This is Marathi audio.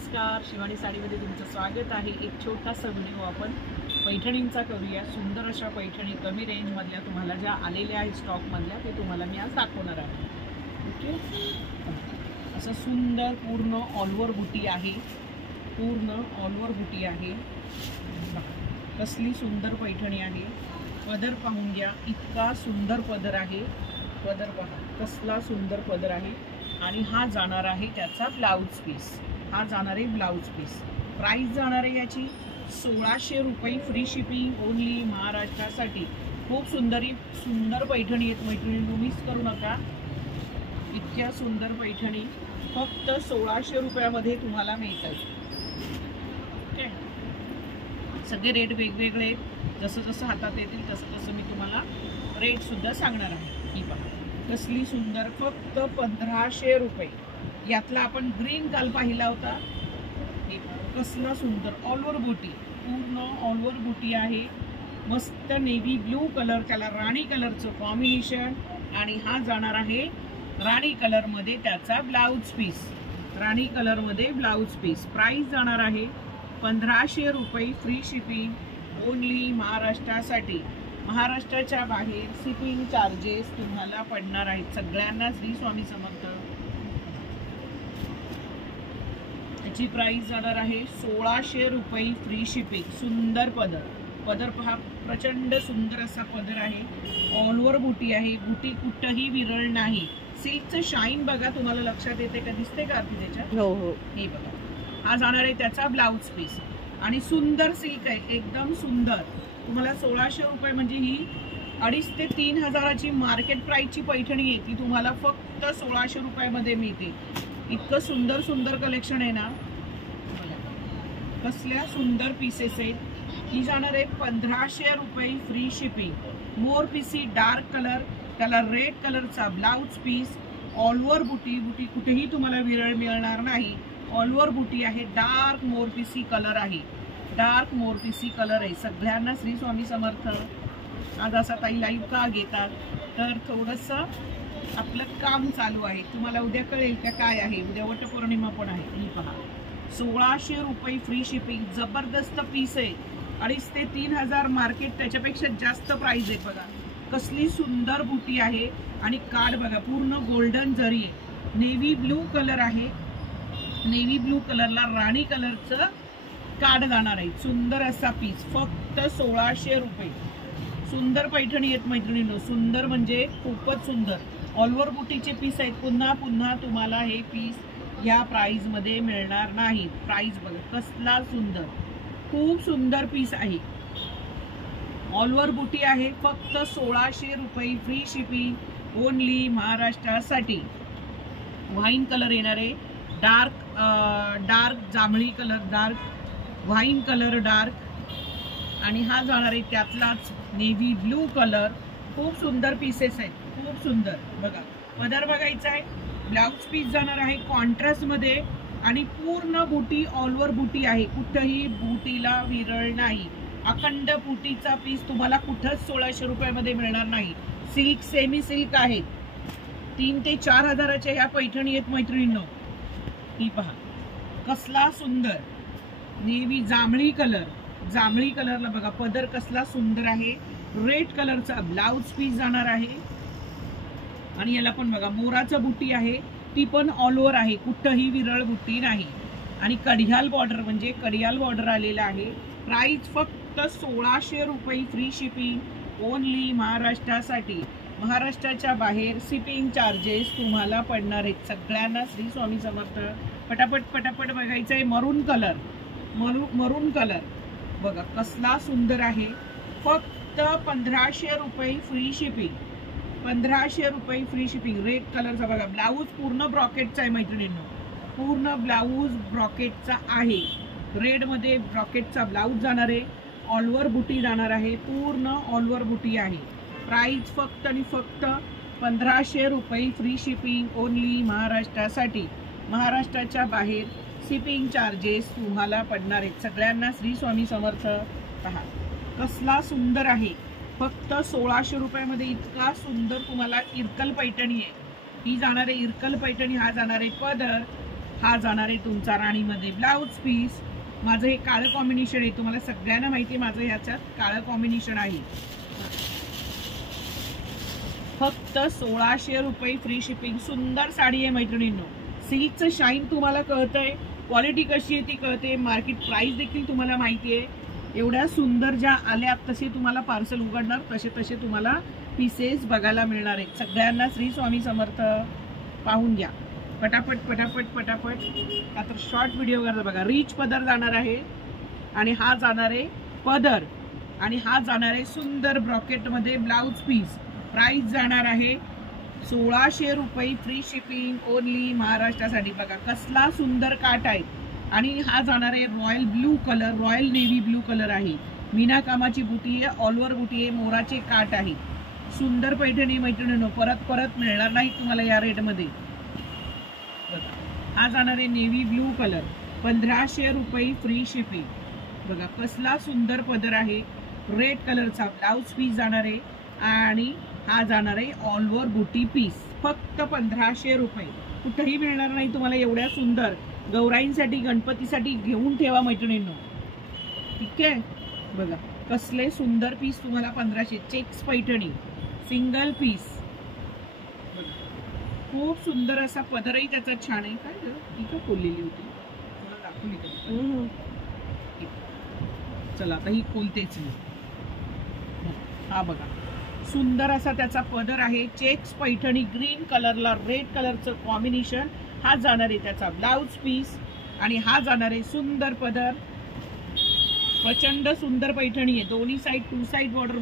नमस्कार, शिवानी साडीमध्ये तुमचं स्वागत आहे। एक छोटासा व्हिडिओ आपण पैठणींचा करूया। सुंदर अशा पैठणी कमी रेंजमधल्या तुम्हाला ज्या आलेल्या आहेत स्टॉकमधल्या ते तुम्हाला मी आज दाखवणार आहे। ओके, असं सुंदर पूर्ण ऑल ओव्हर बुटी आहे, पूर्ण ऑल ओव्हर बुटी आहे। कसली सुंदर पैठणी आहे। पदर पाहून घ्या, इतका सुंदर पदर आहे। पदर पहा कसला सुंदर पदर आहे। आणि हा जाणार आहे त्याचा ब्लाउज पीस, हा जाणार आहे ब्लाउज पीस। प्राइस जाणार आहे याची 1600 रुपये, फ्री शिपिंग ओनली महाराष्ट्रासाठी। खूप सुंदर पैठणी आहेत मैत्रिणींनो, मिस करू नका। इतक्या सुंदर पैठणी फक्त 1600 रुपयामध्ये तुम्हाला मिळतात। ओके, सगळे रेट वेगवेगळे, जसं जसं हातात येतील तसं तसं मी तुम्हाला रेट सुद्धा सांगणार आहे। ही पहा कसली सुंदर, फक्त 1500 रुपये। यातला आपण ग्रीन काल पाहिला होता, कसला सुंदर ऑल ओव्हर बुटी, पूर्ण ऑल ओव्हर बुटी आहे। मस्त नेव्ही ब्लू कलर, त्याला राणी कलरचं कॉम्बिनेशन। आणि हा जाणार आहे राणी कलर मध्ये त्याचा ब्लाउज पीस, राणी कलर मध्ये ब्लाउज पीस। प्राइस जाणार आहे 1500 रुपये, फ्री शिपिंग ओनली महाराष्ट्रासाठी। महाराष्ट्राच्या बाहेर शिपिंग चार्जेस तुम्हाला पडणार आहेत सगळ्यांना। श्री स्वामी समर्थ। याची प्राइस जाणार आहे 1600 रुपये, फ्री शिपिंग। सुंदर पदर, पदर पहा प्रचंड सुंदर असा पदर आहे। ऑल ओव्हर बुटी आहे, बुटी कुठेही विरळ नाही। सिल्कचं शाईन बघा, तुम्हाला लक्षात येते का, दिसते का ती त्याच्यात? हो हो, हे बघा, हा जाणार आहे त्याचा ब्लाउज पीस। आणि सुंदर सिल्क आहे, एकदम सुंदर। तुम्हाला 1600 रुपये म्हणजे ही 2,500 ते 3,000ची मार्केट प्राइसची पैठणी आहे, ती तुम्हाला फक्त 1600 रुपयामध्ये मिळते। इतकं सुंदर सुंदर कलेक्शन आहे ना, कसल्या सुंदर पीसेस आहेत। ही जाणार आहे 1500 रुपये, फ्री शिपिंग। मोर पीसी डार्क कलर, त्याला रेड कलरचा ब्लाउज पीस। ऑल ओव्हर बुटी, बुटी कुठेही तुम्हाला विरळ मिळणार नाही। ऑल ओव्हर बुटी आहे, डार्क मोर पीसी कलर आहे, डार्क मोर पीसी कलर आहे। सगळ्यांना श्री स्वामी समर्थ। आज असा ताई लाईव्ह का घेतात, तर थोडंसं आपलं काम चालू आहे, तुम्हाला उद्या कळेल का काय आहे। उद्या वटपौर्णिमा पण आहे। ही पहा 1600 रुपये, फ्री शिपिंग। जबरदस्त पीस आहे, 2,500 ते 3,000 मार्केट त्याच्यापेक्षा जास्त प्राइस आहे। बघा कसली सुंदर बुटी आहे। आणि कार्ड बघा पूर्ण गोल्डन जरी आहे, नेव्ही ब्लू कलर आहे, नेव्ही ब्लू कलरला राणी कलरचं कार्ड जाणार आहे। सुंदर असा पीस, फक्त 1600 रुपये। सुंदर पैठणी आहेत मैत्रिणींनो, सुंदर म्हणजे खूपच सुंदर। ऑल ओव्हर बुटीचे पीस आहेत, पुन्हा पुन्हा तुम्हाला हे पीस या प्राइस मध्ये मिळणार नाही। प्राइस बघा कसला सुंदर, खूप सुंदर पीस आहे। ऑल ओव्हर बुटी आहे, फक्त 1600 रुपये, फ्री शिपिंग ओनली महाराष्ट्रासाठी। व्हाईन कलर येणार आहे, डार्क जांभळी colour, dark wine colour dark. आणि हा जाणार आहे त्यातलाच नेव्ही ब्लू कलर। खूप सुंदर पीसेस आहेत, खूप सुंदर। बघा पदर बघायचा आहे, ब्लाउज पीस जाणार आहे कॉन्ट्रास्ट मध्ये। आणि पूर्ण बुटी ऑल ओव्हर बुटी आहे, कुठेही बुटीला विरळ नाही। अखंड बुटीचा पीस तुम्हाला कुठंच 1600 रुपयामध्ये मिळणार नाही। सिल्क सेमी सिल्क आहे, 3,000 ते 4,000च्या ह्या पैठणी आहेत मैत्रिणींनो। ही पहा कसला सुंदर नेव्ही जांभळी कलर, जांभळी कलरला बघा पदर कसला सुंदर आहे। रेड कलरचा ब्लाउज पीस जाणार आहे। आणि याला पण बघा मोराचं बुटी आहे, ती पण ऑल ओव्हर आहे, कुठेही विरळ बुटी नाही। आणि कडियाल बॉर्डर म्हणजे कडियाल बॉर्डर आलेला आहे। प्राइस फक्त 1600 रुपये, फ्री शिपिंग ओनली महाराष्ट्रासाठी। महाराष्ट्राच्या बाहेर शिपिंग चार्जेस तुम्हाला पडणार आहेत सगळ्यांना। श्री स्वामी समर्थ। पटापट पटापट बघायचं आहे। मरून कलर, मरून कलर बघा कसला सुंदर आहे, फक्त 1500 रुपये, फ्री शिपिंग। 1500 रुपये, फ्री शिपिंग। रेड कलरचा बघा ब्लाऊज पूर्ण ब्रॉकेटचा आहे मैत्रिणींनो, पूर्ण ब्लाऊज ब्रॉकेटचा आहे। रेड मध्ये ब्रॉकेटचा ब्लाऊज जाणार आहे, ऑल ओव्हर बुटी जाणार आहे, पूर्ण ऑल ओव्हर बुटी आहे। प्राइस फक्त आणि फक्त 1500 रुपये, फ्री शिपिंग ओनली महाराष्ट्रासाठी। महाराष्ट्राच्या बाहेर शिपिंग चार्जेस तुम्हाला पडणार आहेत सगळ्यांना। श्री स्वामी समर्थ। पहा कसला सुंदर आहे, फक्त 1600 रुपयामध्ये इतका सुंदर तुम्हाला इरकल पैठणी आहे। ही जाणार आहे इरकल पैठणी, हा जाणार आहे पदर। हा जाणार आहे तुमचा राणीमध्ये ब्लाउज पीस. माझं हे काळं कॉम्बिनेशन आहे, तुम्हाला सगळ्यांना माहिती आहे माझं ह्याच्यात काळं कॉम्बिनेशन आहे. फक्त 1600 रुपये फ्री शिपिंग. सुंदर साडी आहे मैत्रिणींनो. सिल्कचं शाईन तुम्हाला कळतंय, क्वालिटी कशी आहे ती कळते, मार्केट प्राइस देखील तुम्हाला माहिती आहे. एवढ्या सुंदर ज्या आल्यात तसे तुम्हाला पार्सल उघडणार तसे तसे तुम्हाला पीसेस बघायला मिळणार आहेत. सगळ्यांना श्री स्वामी समर्थ. पाहून घ्या पटापट पटापट पटापट, का तर शॉर्ट व्हिडिओ करता बघा. रिच पदर जाणार आहे आणि हा जाणार आहे पदर आणि हा जाणार आहे सुंदर ब्रॉकेटमध्ये ब्लाउज पीस. प्राइस जाणार आहे 1600 रुपये फ्री शिपिंग ओनली महाराष्ट्रासाठी. बघा कसला सुंदर काट आहे आणि हा जाणार आहे royal blue colour, royal navy blue colour आहे. मीना कामाची बुटी आहे, ऑल ओव्हर बुटी आहे, मोराचे काट आहे. सुंदर पैठणी मैत्रिणींनो, परत परत मिळणार नाही तुम्हाला या रेटमध्ये. हा जाणार आहे नेव्ही ब्लू कलर, 1500 रुपये फ्री शिपिंग. बघा कसला सुंदर पदर आहे, रेड कलरचा ब्लाउज पीस जाणार आहे आणि हा जाणार आहे ऑल ओव्हर बुटी पीस. फक्त 1500 रुपये. कुठेही मिळणार नाही तुम्हाला एवढ्या सुंदर. गौराईंसाठी गणपतीसाठी घेऊन ठेवा मैत्रिणींनो. ठीक आहे. बघा कसले सुंदर पीस तुम्हाला 1500. Checks Paithani single piece. खूप सुंदर असा पदरही त्याचा छान आहे. काय इथं खोललेली होती, मला दाखवली. चला आता ही खोलतेच मी. हा बघा सुंदर असा त्याचा पदर आहे. चेक्स पैठणी ग्रीन कलरला रेड कलरचं कॉम्बिनेशन. हा जाणार आहे त्याचा ब्लाउज पीस आणि हा जाणार आहे सुंदर पदर. प्रचंड सुंदर पैठणी आहे. दोन्ही साईड 2 साईड बॉर्डर